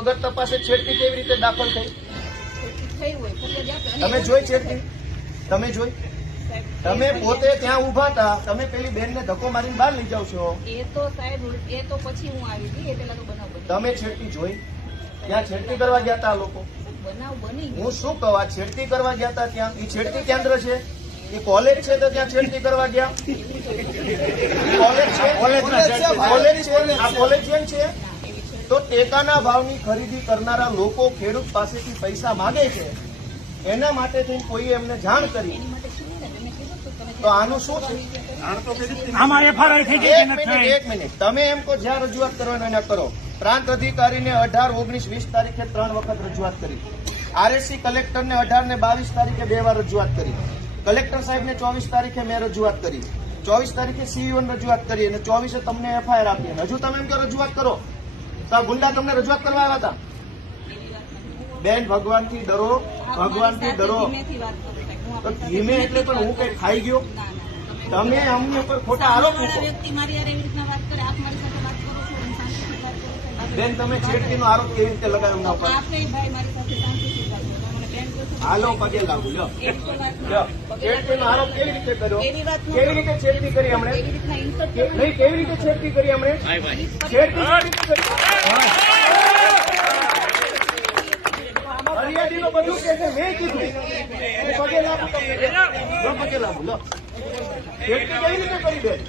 વગર તપાસે છેડતી કેવી રીતે દાખલ થઈ? તમે જોઈ છેડતી? તમે જોઈ? તમે પોતે ત્યાં ઉભા હતા, તમે પેલી બેન ને ધક્કો મારીને બહાર લઈ જાવ છો. એ તો સાહેબ એ તો પછી હું આવી હતી, એ પેલા તો બનાવ બન્યો. તમે છેડતી જોઈ? ત્યાં છેડતી કરવા ગયા હતા લોકો? બનાવ બની. હું શું કહું, છેડતી કરવા ગયા હતા ત્યાં? એ છેડતી કેન્દ્ર છે? એ કોલેજ છે તો ત્યાં છેડતી કરવા ગયા? કોલેજ છે? આ કોલેજ કેમ છે? તો ટેકાના ભાવની ખરીદી કરનારા લોકો ખેડૂત પાસેથી પૈસા માંગે છે, એના માટે થઈને કોઈએ એમને જાણ કરી, તો આનું શું છે? એક મિનિટ, તમે એમ કહો જ્યાં રજૂઆત કરવાના એના કરો. પ્રાંત અધિકારીને 18, 19, 20 તારીખે 3 વખત રજૂઆત કરી. આરએસસી કલેક્ટરને 18 ને 22 તારીખે 2 વાર રજૂઆત કરી. કલેક્ટર સાહેબને 24 તારીખે મેં રજૂઆત કરી. 24 તારીખે સીઈઓને રજૂઆત કરી અને 24 તમને એફઆઈઆર આપી. હજુ તમે એમ કહો રજૂઆત કરો તો આ ગુંડા તમને રજૂઆત કરવા આવ્યા હતા? બેન, ભગવાનથી ડરો, ભગવાનથી ડરો. તો ધીમે એટલે પણ હું કઈ ખાઈ ગયો? તમે અમને ઉપર ખોટા આરોપ મૂકો. બેન, તમે છેડતીનો આરોપ કેવી રીતે લગાવ્યો ના ઉપર? હાલો, પગે લાગુ. લો, છેડતીનો આરોપ કેવી રીતે કર્યો? કેવી રીતે છેડતી કરી હમણે? નહીં, કેવી રીતે છેડતી કરી હમણે? છેડતી હરિયાળીનો બધું કે છે, મેં કીધું. પગે લાગુ, પગે લાગુ. લો, છેડતી કેવી રીતે કરી બેન?